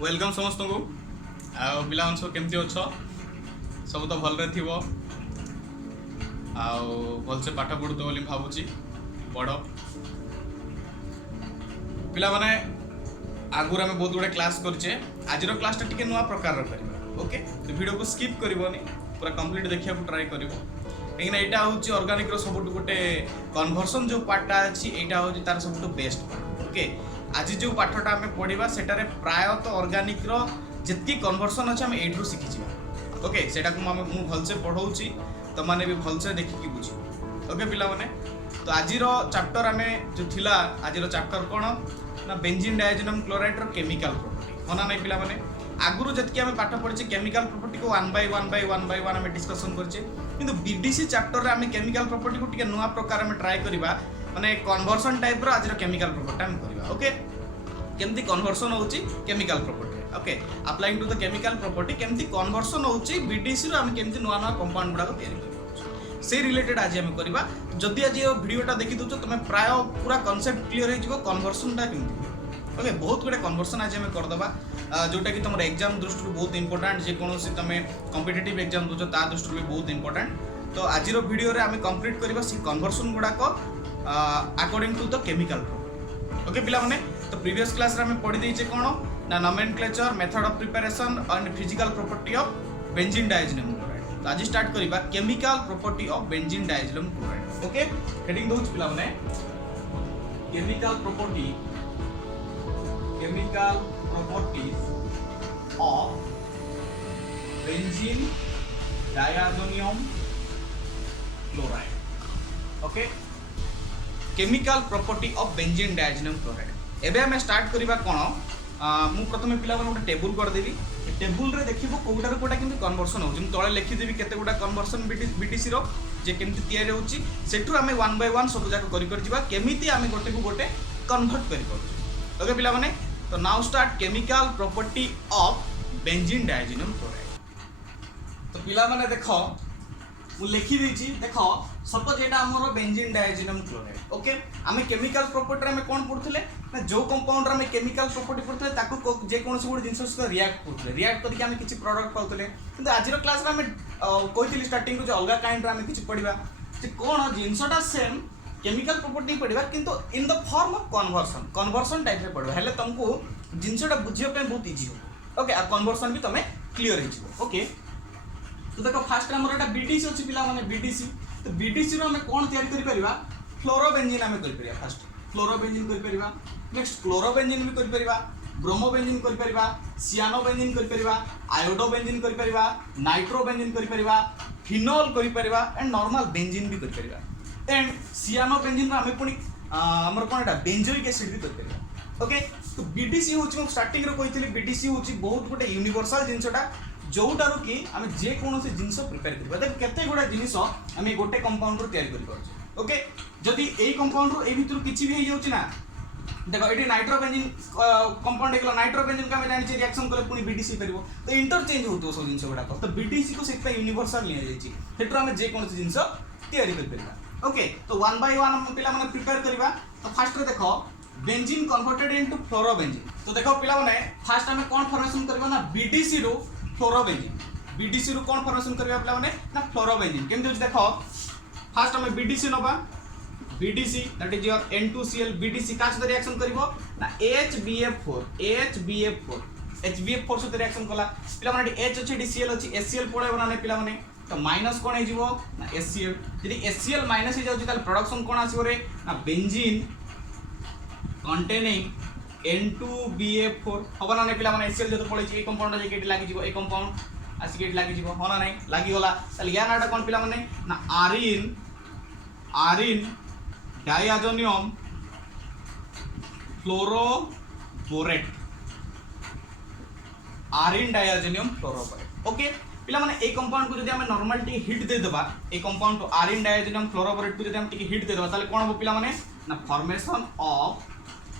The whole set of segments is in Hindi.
वेलकम समस्त को पिला सब केमती अच्छ सब तो भलरे थिबो भलसे पाठ पढ़ुत बोली भावुची पढ़ पिला माने आगुर आम बहुत गुड़े क्लास करचे आज क्लासटा टिके नुआ प्रकार करवा ओके तो वीडियो को स्किप करबनी पूरा कंप्लीट देखिया को ट्राई करिवो लेकिन एटा होची ऑर्गेनिक रो सबटु गोटे कन्वर्सन जो पार्टटा अछि एटा होची तार सबटु बेस्ट पार्ट ओके आज जो पाठटा आम पढ़ा सेटारे प्रायतः ऑर्गेनिक रो जितकी कन्वर्सन अच्छे आम एठू शिखी ओके सेटा को मु भलसे पढ़ाऊँगी तो मैंने भी भलसे देखिकी बुझी ओके पिला माने तो आज चैप्टर आम जो थिला आज चैप्टर कौन ना बेंजीन डायजेनम क्लोराइड रो केमिकल प्रॉपर्टी होना नहीं पिला माने आगुरु जतकी आम पाठ पढ़ी केमिकल प्रॉपर्टी को वन बाय वन आम डिस्कसन करछे किंतु बीडीसी चैप्टर रे आम केमिकल प्रॉपर्टी को टिके नुआ प्रकार आम ट्राई करबा माने कन्वर्सन टाइप रो आज केमिकल प्रॉपर्टी आम करबा ओके केमती कन्वर्सन होची chemical property okay applying to the chemical property केमती कन्वर्सन होची बीडीसी रो हम केमती नुआ नुआ कंपाउंड गुडा को तैयारी करबा से रिलेटेड आज हम करबा जदी आज ये वीडियोटा देखि दोछ तमे प्राय पूरा कांसेप्ट क्लियर हो जिवो कन्वर्सन टा केमती ओके बहुत गुडे कन्वर्सन आज हम कर दबा जोटा कि तुम एग्जाम दृष्टि बहुत इंपोर्टेंट जे कोनोसी तमे कॉम्पिटिटिव एग्जाम दोछ ता दृष्टि भी बहुत इंपोर्टेंट तो आज वीडियो रे हम कंप्लीट करबा सी कन्वर्सन गुडा को according to the chemical property okay पिला माने तो प्रीवियस क्लास रे हम पढ़ी देइचे कोन ना nomenclature method of preparation and physical property of benzene diazonium chloride तो आज स्टार्ट करिबा chemical property of benzene diazonium chloride okay heading दोछ पिला माने chemical properties of benzene diazonium chloride okay chemical property of benzene diazonium chloride एबे हम स्टार्ट करिबा कोन मु प्रथमे पिला मन गोटे टेबल कर देबी टेबल रे देखिबो कोउटार कोटा किंतु कन्वर्सन होउची मु तळे लिखि देबी केते गोटा कन्वर्सन बीटीसी रो जे केमति तयारी होउची सेठु हमें वन बाय वन सब जाक करि जिबा केमिति हमें गोटे को गोटे कन्वर्ट करि पड़छ ओके पिला माने तो now start chemical property of benzene diazonium chloride तो पिला माने देखो मु लिखि देछि देखो सपोज एटा हमरो बेंजीन डायजेनम क्लोराइड ओके आमे केमिकल प्रॉपर्टी रे कोन पढुथले ना जो कंपाउंड रे केमिकल प्रॉपर्टी पढुथले ताकू जे कोनसे गुड जिंस सहित रिएक्ट करथले रिएक्ट करके आमे किछि प्रोडक्ट पाउथले किंतु आजिरो क्लास रे आमे कोइथिली स्टार्टिंग रो जे अलगा काइंड रे आमे किछि पढिबा जे कोन जिंसटा सेम केमिकल प्रॉपर्टी पढिबा किंतु in the form of conversion type रे पढिबा हेले तुमको जिंसटा बुझियो पे बहुत इजी हो ओके आ कन्वर्सन भी तमे क्लियर हे जिवो ओके तो देखो फास्ट हमर एटा बीटीसी अछि पिला माने बीटीसी तो बीटीसी रो हमें कोन तयारी करि परिबा फ्लोरोबेंजीन हमें करि परिबा फर्स्ट फ्लोरोबेंजीन करि परिबा नेक्स्ट क्लोरोबेंजीन भी करि परिबा ब्रोमोबेंजीन करि परिबा सियानोबेंजीन करि परिबा आयोडोबेंजीन करि परिबा नाइट्रोबेंजीन करि परिबा फिनोल करि परिबा एंड नॉर्मल बेंजीन भी करि परिबा एंड सियानोबेंजीन हमें पुनी हमर कोन एटा बेंजोइक एसिड भी करि परिबा ओके तो बीटीसी होछि स्टार्टिंग रो कहितली बीटीसी होछि बहुत गोटे यूनिवर्सल जिंसटा जोटारू कि आम जेकोसी जिनस प्रिपेयर करबा देख केते गुडा जिनिस आम गोटे कंपाउंड रो तयारी करि परछे ओके जदी एई कंपाउंड रो ए भितर किछि भी हे जाउछि ना देखो एटी नाइट्रोबेंजीन कंपाउंड एकला नाइट्रोबेंजीन का हम जानि रिएक्शन करे पुनी बीटीसी परबो तो इंटरचेंज होतो सब जिनिस गुडा तो बीटीसी को सेट यूनिवर्सल लिया जाइछि सेटर आम जेकोसी जिनिस तयारी करि परबा ओके तो वन बाय वन हम पिला माने प्रिपेयर करबा तो फर्स्ट रे देखो बेंजीन कन्वर्टेड इनटू फ्लोरोबेंजीन तो देखो पिला माने फर्स्ट हमें कोन फॉर्मेशन करबा ना बीटीसी रो फ्लोरोबेंजीन बीडीसी रो कोन फॉर्मेशन करबा पला माने ना फ्लोरोबेंजीन केम जे देखो फर्स्ट हम बीडीसी नबा BDC that is your N2Cl BDC का से रिएक्शन करबो ना HBF4 HBF4 से रिएक्शन कला पला माने H अछि DCl अछि HCl पळे बनाने पला माने तो माइनस कोन हे जिवो ना HCl यदि HCl माइनस हे जाउछि ताले प्रोडक्शन कोन आसीबो रे ना बेंजीन कंटेनिंग N2BF4 होबा ना पिला माने HCl जतो पळे छि ए कंपाउंड जे केटी लागि जिवो ए कंपाउंड आसिकेट लागि जिवो होना नै लागि गला ताले या नाटा कोन पिला माने ना arene diazonium fluoroborate arene diazonium fluoroborate okay पिला माने ए कंपाउंड को जदि हम नॉर्मल टी हिट दे देबा ए कंपाउंड तो आरिन डायजेनियम फ्लोरोबोरेट को जदि हम टी हिट दे देबा ताले कोन हो पिला माने ना फॉर्मेशन ऑफ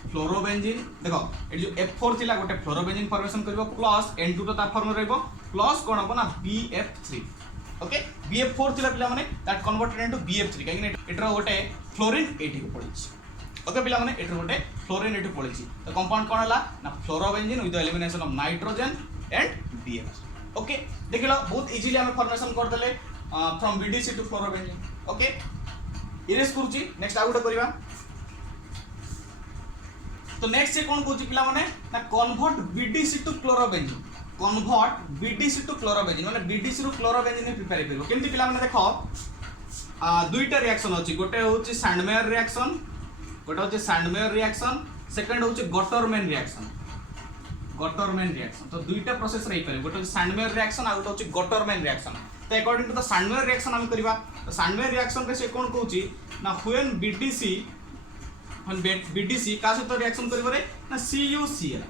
फ्लोरोबेंजीन देखो ए जो F4 थिला गोटे फ्लोरोबेंजीन फॉर्मेशन करबो प्लस N2 तो ता फॉर्म रहबो प्लस कोन हो ना BF3 ओके BF4 थिला पिला माने दैट कन्वर्टेड इनटू BF3 काहे कि एटर गोटे फ्लोरीन एठी को पड़ी ओके पिला माने एठर गोटे फ्लोरीन एठू पळिछि तो कंपाउंड कोन हला ना fluorobenzene with the elimination of nitrogen and BF okay देखिलो बहुत इजीली हम फॉर्मेशन कर देले from BDC to fluorobenzene okay erase करूछि नेक्स्ट आ गोटे करबा तो नेक्स्ट से कोन कहूछि पिला माने ना convert BDC to chlorobenzene convert BDC to chlorobenzene माने BDC रु क्लोरोबेंजीन प्रिपेयर करिवो केमति पिला माने देखो दुईटा रिएक्शन अछि गोटे होछि सैंडमेयर रिएक्शन गोटे होछि सैंडमेयर रिएक्शन सेकंड होछि गटरमैन रिएक्शन तो दुईटा प्रोसेस रही पारे गोटे सैंडमेयर रिएक्शन आ गोटे होछि गटरमैन रिएक्शन तो according to the Sandmeyer reaction हम करबा तो सैंडमेयर रिएक्शन रे से कोन कहूछि ना व्हेन BDC का सहित रिएक्शन करबो रे ना CuCl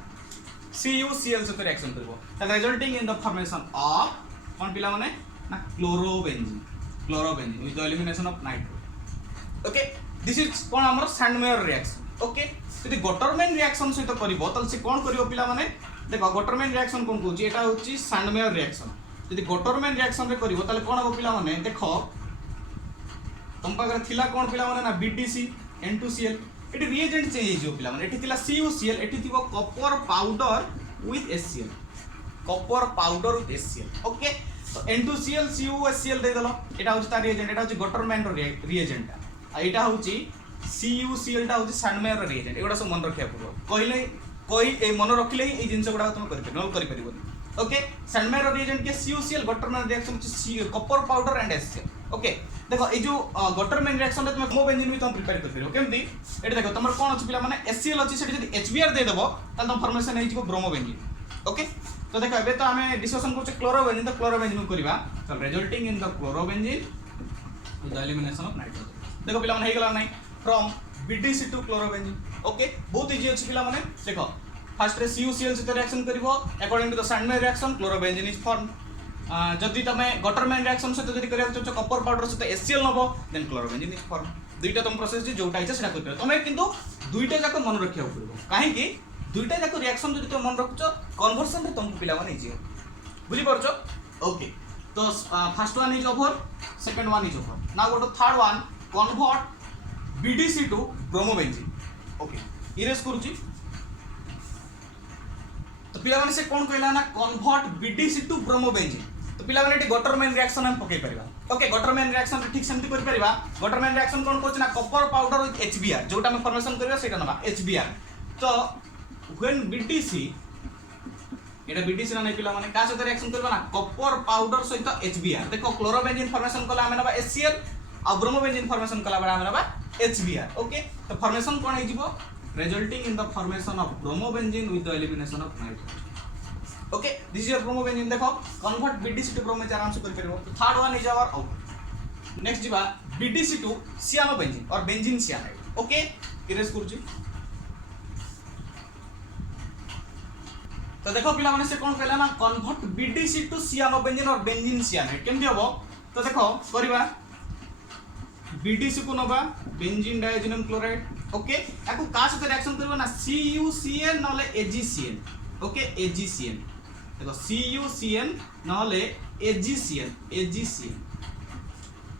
सहित रिएक्शन करबो the resulting in the formation of कोन पिला माने ना chlorobenzene with the elimination of nitrogen okay this is कोन हमर सैंडमेयर रिएक्शन ओके यदि गटरमैन रिएक्शन सहित करबो त से कोन करियो पिला माने देखो गटरमैन रिएक्शन कोन कहूछि एटा होछि सैंडमेयर रिएक्शन यदि गटरमैन रिएक्शन रे करिवो ताले कोन हो पिला माने देखो तुम पाखरे थिला कोन पिला माने ना BDC N2Cl eighty reagent change हो पिला माने एटी थिला CuCl एटी थिबो copper powder with HCl okay तो N2Cl CuSCl दे दलो एटा होछि ता रिएजेंट एटा होछि गटरमैन रो रिएजेंट आ एटा होछि CuCl टा होछि सैंडमेयर रिएजेंट एगुडा सब मन रखिया पड़ो कहले कोई ए मन रखिले ही ए जिंस गुडा तुम करि परिबो ओके सैंडमेयर रिएजेंट के CuCl गटरमैन रिएक्शन होछि copper powder and HCl okay देखो ए जो गटरमैन रिएक्शन रे तुम ब्रोमोबेंजीन भी तुम प्रिपेयर कर परिबो केमति एटा देखो तमर कोन अछि पिला माने HCl अछि सेठी जदी HBr दे देबो ताल तुम फॉर्मेशन हे जिवो ब्रोमोबेंजीन ओके तो देखो एबे तो हमें डिस्कशन करछ क्लोरोबेंजीन तो क्लोरोबेंजीन करबा तो resulting in the chlorobenzene with the elimination of nitrogen देखो पिला माने हे गेला नै from BDC to chlorobenzene okay बहुत इजी अछि पिला माने देखो फर्स्ट रे CuCl से रिएक्शन करिवो according to the Sandmeyer reaction chlorobenzene is form जदि तमे गटरमैन रिएक्शन से जदि करिया छ कॉपर पाउडर से HCl नबो देन क्लोरोबेंजीन इज फॉर्म दुईटा तुम प्रोसेस जे जोटा इच्छा सेटा करियो तमे किंतु दुईटा जाक मन रखिया पड़िबो काहे कि दुईटा जाक रिएक्शन जदि तुम मन रखछ कन्वर्जन रे तुमको पिला माने इजी बुझी परछो ओके तो first one is over second one is over now go to third one convert BDC to bromobenzene okay erase करूची तो पिला माने से कोन कहला ना कन्वर्ट BDC टू ब्रोमोबेंजीन तो पिला माने एटी गटरमैन रिएक्शन हम पके परिबा ओके गटरमैन रिएक्शन ठीक सेमति कर परिबा गटरमैन रिएक्शन कोन कहछ ना कॉपर पाउडर विथ HBr जोटा हम फॉर्मेशन करबा सेटा नबा HBr तो व्हेन BDC एटा BDC ना नै पिला माने का सहित रिएक्शन करबा ना कॉपर पाउडर सहित HBr देखो क्लोरोबेंजीन फॉर्मेशन कला हम नबा HCl आ ब्रोमोबेंजीन फॉर्मेशन कला बडा हम नबा HBr ओके तो फॉर्मेशन कोन हे जिवो resulting in the formation of bromobenzene with the elimination of nitrogen okay this is your bromobenzene देखो convert BDC to bromobenzene आराम से कर परिबो तो third one is our out next जिबा BDC टू cyanobenzyne और बेंजीन cyanide ओके इरेज करछि तो देखो पिला माने से कोन कहला ना convert BDC टू cyanobenzyne और बेंजीन cyanide केमदि हबो तो देखो करबा BDC को नबा बेंजीन डायजेनम क्लोराइड ओके याको का साथ रिएक्शन करबो ना CuCl नले AgCl ओके AgCl देखो CuCl नले AgCl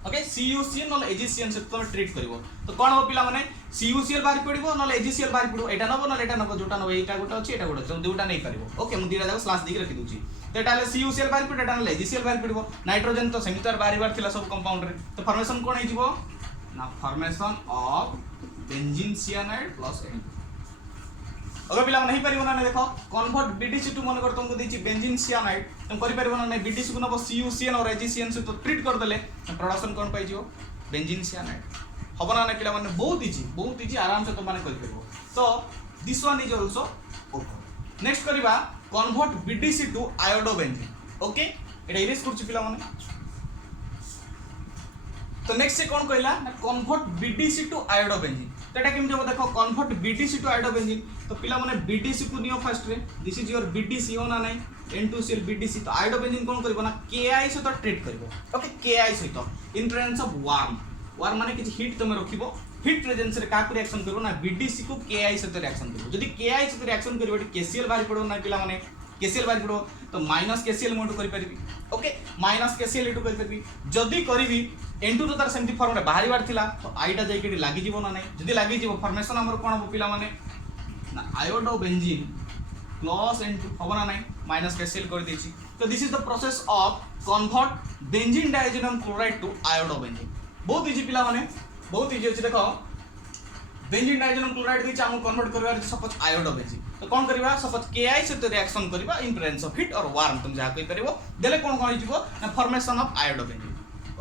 ओके CuCl नले AgCl से तो ट्रीट करबो तो कोन हो पिला माने CuCl बारी पड़िबो नले AgCl बारी पड़िबो एटा नबो नले एटा नबो जोटा नबो एटा गोटा अछि एटा गोटा तुम दुटा नै परिबो ओके मु दिरा जाको स्लैश दिक रखि दूची तो एटा ले CuCl बारी पड़िबो एटा नले AgCl बारी पड़िबो नाइट्रोजन तो सेमितार बारी थिला सब कंपाउंड रे तो फॉर्मेशन कोन हे जिवो ना formation of benzene cyanide plus N अगर पिला नहीं परिबो ना देखो कन्वर्ट BDC टू मन कर तुमको देछि बेंजीन cyanide तुम करि परिबो ना BDC को नबो CuCl और AgCl से तो ट्रीट कर देले प्रोडक्शन कोन पाइ जिवो बेंजीन cyanide हबो ना पिला माने बहुत इजी आराम से तुम माने करि परिबो तो this one is also okay next करिबा convert BDC to iodobenzene okay एटा इरेज करछि पिला माने तो नेक्स्ट से कौन कहला ना कन्वर्ट BDC टू आयोडोबेंजीन तो एटा केमते हो देखो कन्वर्ट BDC टू आयोडोबेंजीन तो पिला माने BDC को neo first ray this is your BDC हो ना नै N2Cl BDC तो आयोडोबेंजीन कोन करबो ना Ki से तो ट्रीट करबो ओके Ki से तो इन प्रेजेंस ऑफ वार्म माने किछि हीट तमे रखिबो हीट प्रेजेंस रे का रिएक्शन करबो ना BDC को Ki से तो रिएक्शन करबो जदी Ki से रिएक्शन करबो KCl बारी पड़ो ना पिला माने KCl बारी पड़ो तो माइनस KCl मोड करि परिबी ओके माइनस KCl इटू करि परिबी जदी करिबी N2 तो तार सेमती फॉर्म रे बाहरी बार थिला तो आईटा जाई के लागि जीवो ना नहीं जदी लागि जीवो फॉर्मेशन हमर कोन हो पिला माने ना आयोडो बेंजीन प्लस N2 होबो ना नहीं माइनस कैंसिल कर देछि तो this is the process of convert benzene diazonium chloride to iodobenzene बहुत इजी पिला माने बहुत इजी अछि देखो बेंजीन डायजेनम क्लोराइड दी चामु कन्वर्ट करबा सपोज आयोडो बेंजीन तो कोन करबा सपोज Ki से रिएक्शन करबा इन प्रेजेंस ऑफ हीट और वार्म तुम जा कहि परिबो देले कोन कोन हिजबो ना formation of iodobenzene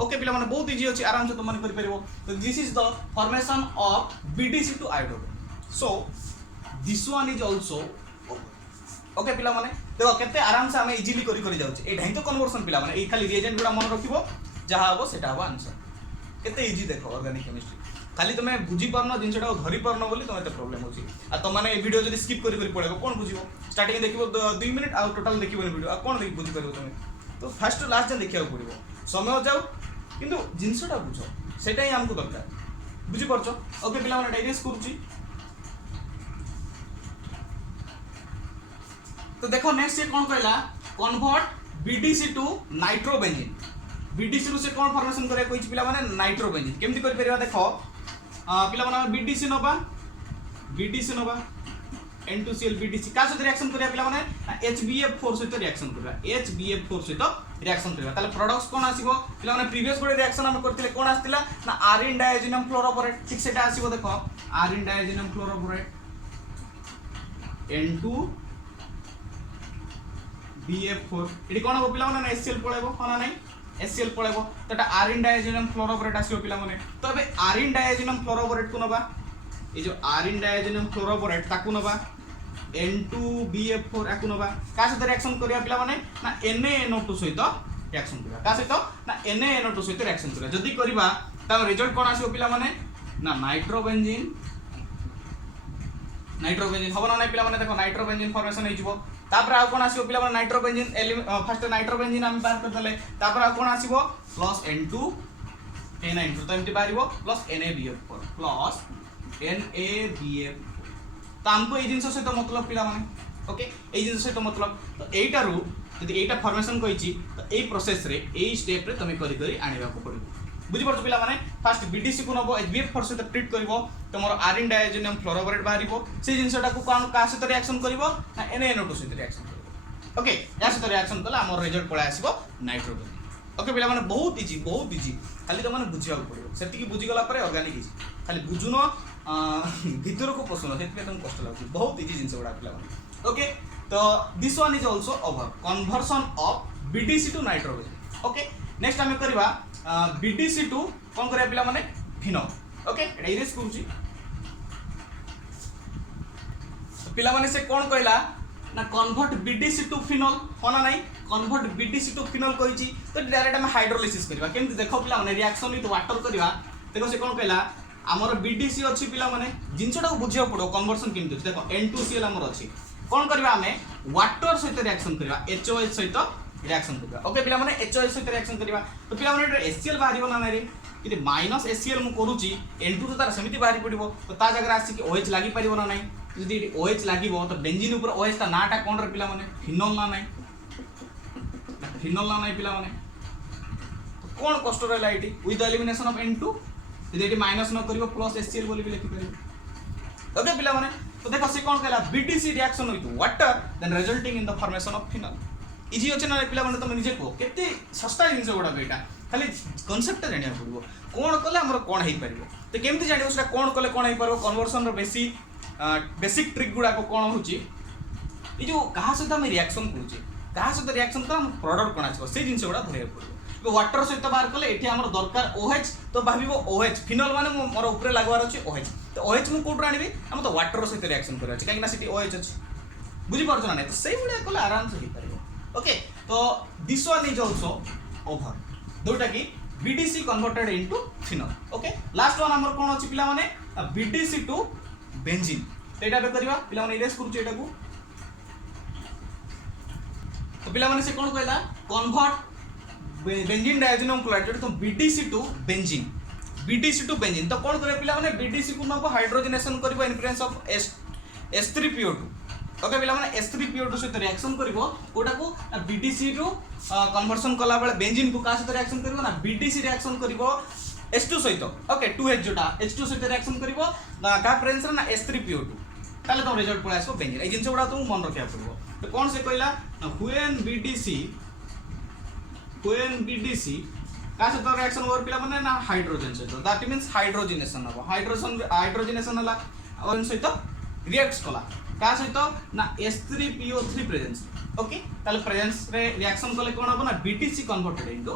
okay पिला माने बहुत इजी अछि आराम से तुम माने करि परिबो तो this is the formation of BDC to iodobenzene so this one is also okay पिला माने देखो केते आराम से हम इजीली करि जाउछ एटा ही तो कन्वर्सन पिला माने ए खाली रिएजेंट गुडा मन रखिबो जहा हबो सेटा हबो आंसर केते इजी देखो ऑर्गेनिक केमिस्ट्री खाली तुम बुझी पारन जिनसटा धरी पारन बोली तुम एते प्रॉब्लम होची आ तुम माने ए वीडियो जदी स्किप करि पळेबो कोन बुझिबो स्टार्टिंग देखिबो 2 मिनिट आ टोटल देखिबो वीडियो आ कोन देखि बुझी परबो तुम तो फर्स्ट टू लास्ट जन देखिया पड़िबो समय जाऊ किंतु जिनसटा बुझो सेटा ही हमको दरकार बुझी परछो ओके पिला माने डायरेक्ट करूची तो देखो नेक्स्ट ये कौन कहला convert BDC to nitrobenzene BDC से कौन फॉर्मेशन करे कोइ पिला माने नाइट्रोबेंजीन केमति कर परिबा देखो पिला माने BDC नबा N2Cl BDC का से रिएक्शन करिया पिला माने HBF4 से रिएक्शन करिया HBF4 से रिएक्शन करिया ताले प्रोडक्ट्स कोन आसीबो पिला माने प्रीवियस गोटे रिएक्शन हम करथिले कोन आस्तिला ना आरिन डायजेनम क्लोरोबोरेट ठीक सेटा आसीबो देखो आरिन डायजेनम क्लोरोबोरेट N2 BF4 इडी कोन हो पिला माने HCl पळेबो कोन नाही HCl पळेबो तटा आरिन डायजेनम क्लोरोबोरेट आसीबो पिला माने तो अबे आरिन डायजेनम क्लोरोबोरेट को नबा ए जो आरिन डायजेनम क्लोरोबोरेट ताकू नबा N2BF4 आकू नबा का से रिएक्शन करिया पिला माने ना NaNO2 सहित रिएक्शन करिया का सहित ना NaNO2 सहित रिएक्शन करिया जदी करिबा ता रिजल्ट कोन आसीबो पिला माने ना नाइट्रोबेंजीन हबो ना पिला माने देखो नाइट्रोबेंजीन फॉर्मेशन हे जिवो तापर आ कोन आसीबो पिला माने नाइट्रोबेंजीन फर्स्ट नाइट्रोबेंजीन हम बार कर दले तापर आ कोन आसीबो प्लस N2 Na2 तो MT बारिबो plus NaBF4 plus NaBF4 तो हमको ए जिंस से तो मतलब पिला माने ओके ए जिंस से तो मतलब तो एटा रु यदि एटा फॉर्मेशन कहिची तो ए प्रोसेस रे ए स्टेप रे तमे करी करी आनिबा को पड़िबो बुझि परछ पिला माने फर्स्ट BDC को नबो HBF4 से ट्रीट करबो तमरो आरिन डायजेनम फ्लोरोबोरेट बारिबो से जिंसटा को कोन का से रिएक्शन करबो ना NaNO2 से रिएक्शन करबो ओके या से रिएक्शन कला हमर रिजल्ट पळे आसीबो नाइट्रोजन ओके पिला माने बहुत इजी खाली तो माने बुझिया पड़िबो सेति की बुझि गला परे ऑर्गेनिक इजी खाली बुझुनो भीतर को पसंद सेति पे तुम कष्ट लागु बहुत इजी जिंस बडा पिला माने ओके तो this one is also over conversion of BDC to nitrogen okay next हम करबा BDC टू कोन करे पिला माने फिनोल ओके एटा इरेज करूची पिला माने से कोन कहला ना कन्वर्ट BDC टू फिनोल होना नहीं कन्वर्ट BDC टू फिनोल कहिची तो डायरेक्ट हम हाइड्रोलिसिस करबा केमति देखो पिला माने रिएक्शन विथ वाटर करबा देखो से कोन कहला हमर BDC अछि पिला माने जिंसटा को बुझियो पड़ो कन्वर्सन केमति देखो N2Cl हमर अछि कोन करबा हमें वाटर सहित रिएक्शन करबा HOH सहित रिएक्शन करबा ओके पिला माने HOH सहित रिएक्शन करबा तो पिला माने HCl बाहरिबो ना रे कि माइनस HCl मु करूची N2 तो तार समिति बाहरी पड़िबो तो ता जगह आसी कि OH लागि परिबो ना नाही यदि OH लागिबो तो बेंजीन ऊपर OH ता नाटा कोन रे पिला माने फिनोल ना नाही पिला माने तो कोन कष्ट रे लाइटी विथ एलिमिनेशन ऑफ N2 यदि एटी माइनस न करिवो प्लस HCl बोली भी लिखि परिबो ओके पिला माने तो देखो से कोन कहला BDC reaction with water then resulting in the formation of phenol easy होचे ना पिला माने तुम निजे को केते सस्ता जिंस गोडा बेटा खाली कांसेप्ट जानिया पड़िबो कोन कले हमर कोन हेइ परिबो तो केमति जानिबो सेटा कोन कले कोन हेइ परबो कन्वर्सन रो बेसिक ट्रिक गुडा को कोन होची ए जो कहा से हम रिएक्शन करूची कहा से रिएक्शन कर हम प्रोडक्ट कोन आछो से जिंस गोडा धरिया पड़िबो तो वाटर सहित बाहर कले एठी हमर दरकार OH तो भाबिबो OH फिनोल माने मोर ऊपर लागवार अछि OH तो OH मु कोड रानिबी हम तो वाटर सहित रिएक्शन कर अछि काहे ना सिटी OH अछि बुझी परछ ना तो सेही बडा कले आराम से हेइ परिबो ओके तो this one is also over दोटा की BDC converted into phenol okay last one हमर कोन अछि पिला माने BDC टू बेंजीन एटा बे करबा पिला माने इरेज करूची एटा को तो पिला माने से कोन कहला कन्वर्ट बेंजीन डायजेनम क्लोराइड तो BDC टू बेंजीन तो कोन करे पिला माने BDC को नबो हाइड्रोजनेशन करबो इन प्रेजेंस ऑफ H3PO2 ओके पिला माने H3PO2 सहित रिएक्शन करिवो कोटा को BDC रु कन्वर्सन कला बेले बेंजीन को का सहित रिएक्शन करिवो ना BDC रिएक्शन करिवो H2 सहित ओके 2H जोटा H2 सहित रिएक्शन करिवो का प्रेजेंस रे ना H3PO2 ताले तो रिजल्ट पळा आसो बेंजीन ए जिंस गुडा तो मन रखिया पड़िवो तो कोन से कहला when BDC का सहित रिएक्शन ओवर पिला माने ना हाइड्रोजन सहित दैट मींस हाइड्रोजनेशन हो हाइड्रोजनेशन हला और सहित रिएक्ट कला का सहित ना H3PO3 प्रेजेंस ओके ताले प्रेजेंस रे रिएक्शन कले कोन हो ना BDC कन्वर्टेड इनटू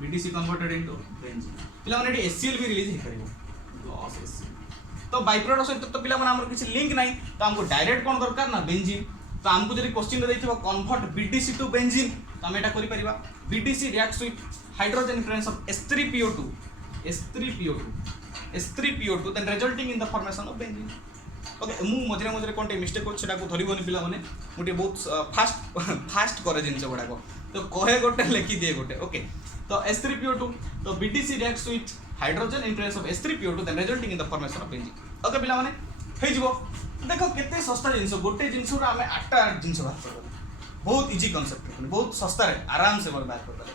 बेंजीन पिला माने एटी HCl भी रिलीज हे करिवो लॉस HCl तो बाय प्रोडक्ट सहित तो पिला माने हमर किछि लिंक नाही तो हमको डायरेक्ट कोन दरकार ना बेंजीन तो हमको जदि क्वेश्चन रे दैथिबो कन्वर्ट BDC टू बेंजीन तो हम एटा करि परिबा BDC reacts with hydrogen in presence of H3PO2 then resulting in the formation of benzene okay मु मझे कोन मिस्टेक को सेटा को धरिबोनी पिला माने मोटे बहुत फास्ट करे जिंस गुडा को तो कहे गोटे लेखि दिए गोटे ओके तो H3PO2 तो BDC reacts with hydrogen in presence of H3PO2 then resulting in the formation of benzene okay पिला माने हे जिवो देखो केते सस्ता जिंस गोटे जिंस रो हमें 8टा जिंस बात कर बहुत इजी कांसेप्ट बहुत सस्ता रे आराम से बात कर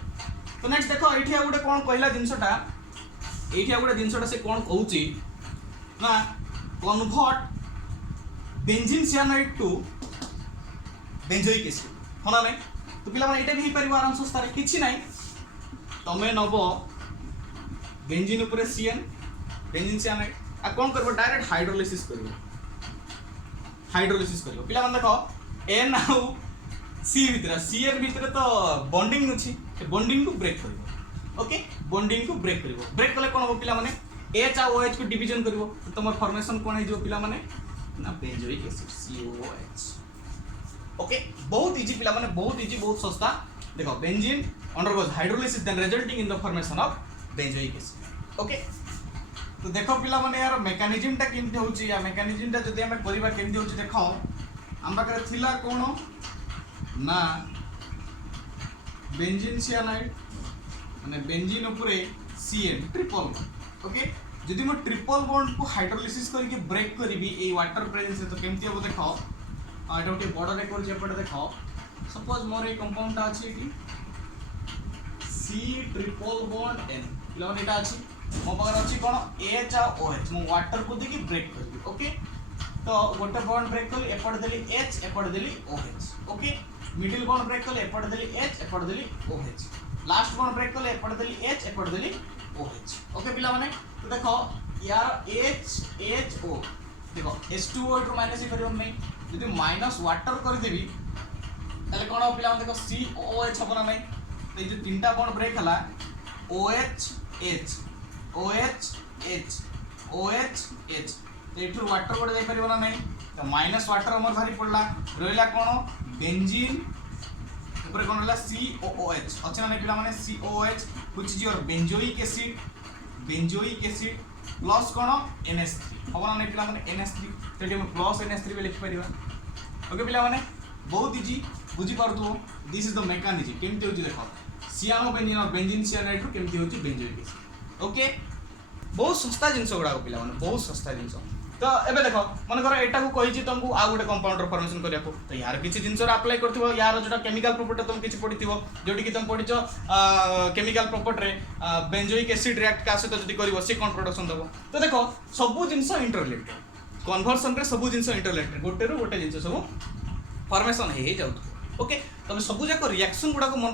तो नेक्स्ट देखो एठिया गोटे कोन कहला जिंसटा एठिया गोटे जिंसटा से कोन कहउची ना convert benzene cyanide to benzoic acid होना नहीं तो पिला माने एटा भी परिबो आराम सस्ता रे किछि नाही तमे नबो बेंजीन ऊपर CN बेंजीन सियानाइड आ कोन करबो डायरेक्ट हाइड्रोलिसिस करिवो पिला माने देखो N आउ C भीतर CN भीतर तो बॉन्डिंग अछि बॉन्डिंग को ब्रेक करिवो ओके बॉन्डिंग को ब्रेक कले कोन हो पिला माने H आ OH को डिवीजन करिवो तो तमर फॉर्मेशन कोन हे जो पिला माने ना बेंजोइक एसिड COOH ओके बहुत इजी पिला माने बहुत इजी बहुत सस्ता देखो benzene undergoes hydrolysis then resulting in the formation of benzoic acid okay तो देखो पिला माने यार मेकानिज्म ता केमती होची या मेकानिज्म ता जदि हमें करिबा केमती होची देखो हम बाकरे थिला कोन ना बेंजीन सियानाइड माने बेंजीन ऊपर CN ट्रिपल ओके जदि मैं ट्रिपल बॉन्ड को हाइड्रोलिसिस करके ब्रेक करी ए वाटर प्रेजेंस तो केमती हो देखो एटा गोटे बड़ रेकॉर्ड जेपटे देखो सपोज मोर ए कंपाउंड अछि कि C triple bond N loan एटा अछि मो पाकर अछि कोन H आ OH मो वाटर को देखि ब्रेक करबी ओके तो गोटे बॉन्ड ब्रेक कली एपट देली H एपट देली OH okay middle bond break कली एपट देली H एपट देली OH लास्ट बॉन्ड ब्रेक कली एपट देली H एपट देली OH ओके पिला माने तो देखो यार HO देखो H2O रो माइनस ही करियो नै जदि माइनस वाटर कर देबी ताले कोन हो पिला देखो COOH हबना नै तो ये जो तीनटा बॉन्ड ब्रेक हला OH H OH H OH H तो एठुर वाटर बड जाई परिबो ना नै तो माइनस वाटर हमर भारी पड़ला रहला कोन बेंजीन ऊपर कोन रहला COOH अच्छा नै पिला माने COOH which is your benzoic acid plus cone NH3 Habna नै पिला माने NH3 तो हम प्लस NH3 भी लिखि परिबा ओके पिला माने बहुत इजी बुझी पारतु दिस इज द मेकानिज्म केमती होची देखो सियानो बेंजीन और बेंजीन सियानाइड रो केमती होची बेंजोइक एसिड ओके बहुत सस्ता जिंस गुडा पिला माने बहुत सस्ता जिंस तो एबे देखो मन कर एटा को कहि छी तुमको आ गुटे कंपाउंड रो फॉर्मेशन करिया को तो यार किछि जिंस रो अप्लाई करथिबो यार जोटा केमिकल प्रॉपर्टी तुम किछि पढिथिबो जोटी कि तुम पढिचो केमिकल प्रॉपर्टी रे बेंजोइक एसिड रिएक्ट का से तो जदी करबो से कोन प्रोडक्शन दबो तो देखो सब जिंस इंटररिलेटेड कन्वर्सन रे सब जिंस इंटररिलेटेड गोटे रो गोटे जिंस सब फॉर्मेशन हे जाउत ओके तमे सब जाक रिएक्शन गुडा को मन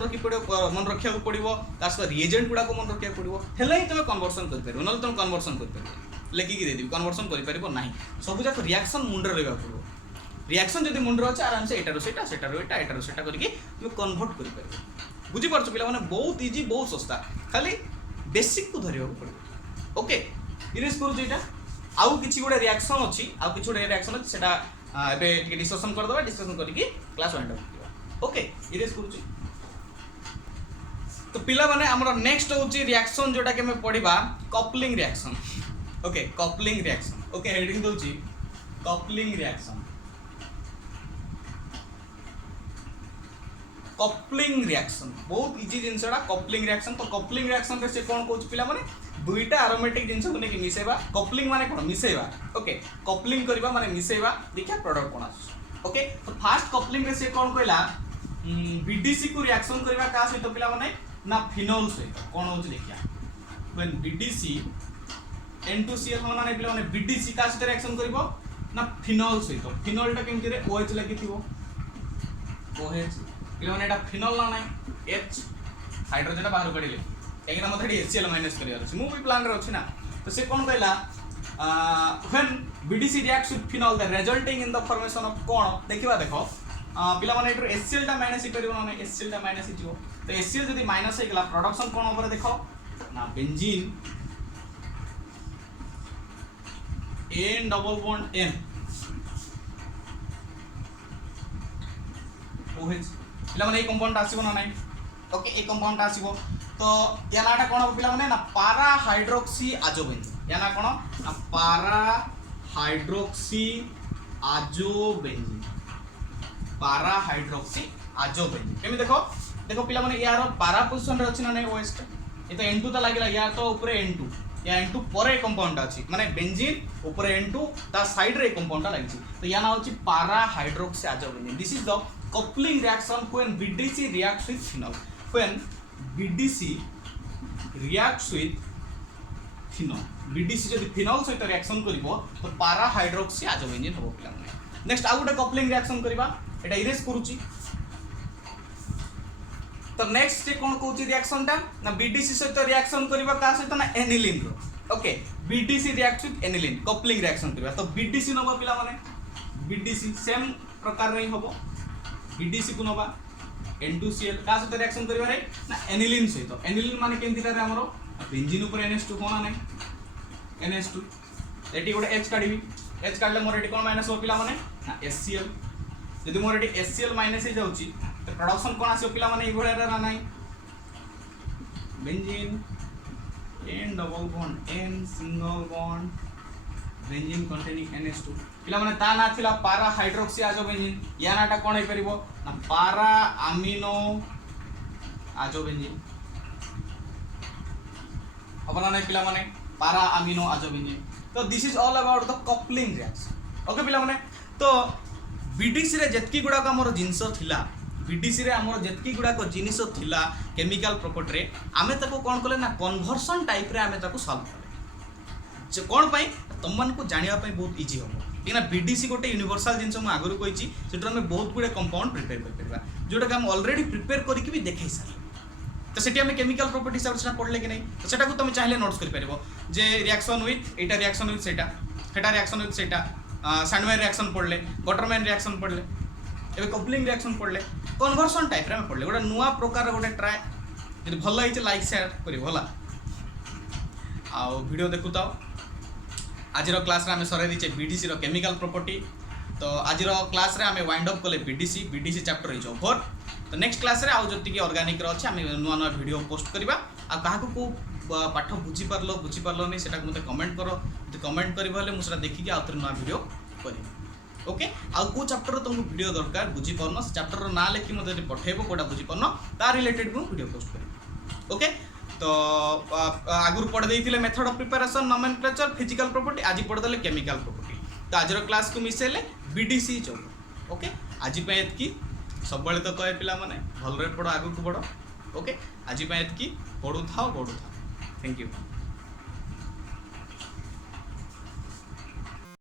रखिया को पड़िबो तास रिएजेंट गुडा को मन रखिया पड़िबो हेले ही तमे कन्वर्सन कर परबो नल तमे कन्वर्सन कर परबो लेखि कि दे दिबो कन्वर्सन करि परबो नाही सब जाक रिएक्शन मुंड रे लेबा पड़िबो रिएक्शन जदी मुंड रे अछि आराम से एटारो सेटा एटारो सेटा करके तमे कन्वर्ट करि परबो बुझी परछ पिला माने बहुत इजी बहुत सस्ता खाली बेसिक को धरियो पड़िबो ओके इरेज करू जेटा आउ किछि गोडे रिएक्शन अछि आउ किछि गोडे रिएक्शन अछि सेटा एबे डिस्कशन कर दबा डिस्कशन करके class wind up okay erase करू तो पिला माने हमर नेक्स्ट होची रिएक्शन जोटा के हम पढिबा coupling reaction okay coupling reaction okay heading दोची कपलिंग रिएक्शन बहुत इजी जिनसडा कपलिंग रिएक्शन तो कपलिंग रिएक्शन रे से कोन कोच पिला माने दुईटा एरोमेटिक जिनस को नहीं मिसेबा कपलिंग माने कोन मिसेबा ओके कपलिंग करबा माने मिसेबा देखिया प्रोडक्ट कोन आस ओके तो फास्ट कपलिंग रे से कोन कहला बीडीसी को रिएक्शन करबा का सहित पिला माने ना फिनोल सहित कोन होच देखिया व्हेन बीडीसी N2Cl होना नै पिला माने बीडीसी का सहित रिएक्शन करबो ना फिनोल सहित फिनोल टा केमति रे OH लागि थिबो OH पिला माने एटा फिनोल ना नै H हाइड्रोजन बाहर काढिले कहीं मत HCl माइनस कर मु भी प्लान रे अछि ना तो से कोन कहला when BDC reacts with phenol the resulting in the formation of कोन देखिबा देखो पिला माने एटर HCl टा माइनस करिवो ना HCl टा माइनस हिजिवो तो HCl जदी माइनस हे गला प्रोडक्शन कोन ऊपर देखो ना benzene N double bond N OH पिला माने ए कंपाउंड आसीबो ना नाही ओके ए कंपाउंड आसीबो तो या नाटा कोन पिला माने ना पारा हाइड्रोक्सी आजोबेंजीन या ना कोन ना पारा हाइड्रोक्सी आजोबेंजीन पारा हाइड्रोक्सी आजोबेंजीन केमि देखो देखो पिला माने यार पारा पोजीशन रे अछि ना नै OH ए तो N2 ता लागिला या तो ऊपर N2 या N2 परे कंपाउंड अछि माने बेंजीन ऊपर N2 ता साइड रे कंपाउंड लागि तो या ना होछि para hydroxy azobenzene this is the coupling reaction when BDC reacts with phenol when BDC reacts with phenol BDC जदि phenol सहित रिएक्शन करिवो तो पारा हाइड्रोक्सी आजोबेंजीन होबो पिला माने नेक्स्ट आ गुटे कपलिंग रिएक्शन करिबा एटा इरेज करूची तो नेक्स्ट जे कोन कहूची रिएक्शन ता ना BDC सहित रिएक्शन करिबा का सहित ना एनिलीन रो okay BDC reacts with aniline coupling reaction करिबा तो BDC नबा पिला माने BDC सेम प्रकार रे होबो BDC को नबा N2Cl का सहित रिएक्शन करिबा रे ना एनिलीन सहित एनिलीन माने केमति रे हमरो बेंजीन ऊपर NH2 कोना नै NH2 एटी गोटे H काढिबी H काढले मोर एटी कोन माइनस हो पिला माने ना HCl यदि मोर एटी HCl माइनस हे जाउची तो प्रोडक्शन कोन आसी पिला माने इभळे रे ना नै benzene N double bond N single bond benzene containing NH2 पिला माने ता ना थिला पारा हाइड्रोक्सी आजोबेंजीन या नाटा कोन हे परिबो ना पारा अमीनो आजोबेंजीन अपना नै पिला माने पारा अमीनो आजोबेंजीन तो this is all about the coupling reaction okay पिला माने तो बीडीसी रे जतकी गुडा का हमर जिंस थिला बीडीसी रे हमर जतकी गुडा को जिनिस थिला केमिकल प्रॉपर्टी रे आमे ताको कोन कले ना कन्वर्सन टाइप रे आमे ताको सॉल्व कले जे कोन पई तुम मन को जानिया पई बहुत इजी हो लेकिन बीडीसी गोटे यूनिवर्सल जिनस मु आगुरु कहिची सेटर हमें बहुत गुडे कंपाउंड प्रिपेयर कर परबा जोटा हम ऑलरेडी प्रिपेयर करके भी देखै सारी तो सेठी हमें केमिकल प्रॉपर्टी सब सेटा पढ़ले कि नहीं तो सेटा को तुम चाहिले नोट्स कर परबो जे reaction with Etah reaction with सेटा रिएक्शन विथ सेटा सैंडमैन रिएक्शन पढ़ले गटरमैन रिएक्शन पढ़ले एबे कपलिंग रिएक्शन पढ़ले कन्वर्सन टाइप रे हम पढ़ले गोटे नुवा प्रकार गोटे ट्राय यदि भल होइछ लाइक शेयर करिवो होला आ वीडियो देखुताओ आजिर क्लास रे आमे सरे दिचे बीडीसी रो केमिकल प्रॉपर्टी तो आजिर क्लास रे आमे वाइंड अप कले बीडीसी चैप्टर इज ओवर तो नेक्स्ट क्लास रे आउ जति की ऑर्गेनिक रो अछि आमे नुवा नुवा वीडियो पोस्ट करबा आ काहा को पाठ बुझी पारलो नै सेटा मते कमेंट करो जे कमेंट करबो हले मुसरा देखि के आउतर नुवा वीडियो करी ओके आ को चैप्टर तुमको वीडियो दरकार बुझी परनो से चैप्टर रो ना लेखि मते पठेबो कोडा बुझी परनो ता रिलेटेड मु वीडियो पोस्ट करी ओके तो आगुर पढ़ देइथिले method of preparation nomenclature physical property आज पढ़ देले केमिकल प्रॉपर्टी तो आजर क्लास को मिसेले बीडीसी जो ओके आज पे एतकी सब बेले तो कहे पिला माने भल रे पढ़ो आगु को बढ़ो ओके आज पे एतकी पढ़ु थाओ थैंक यू।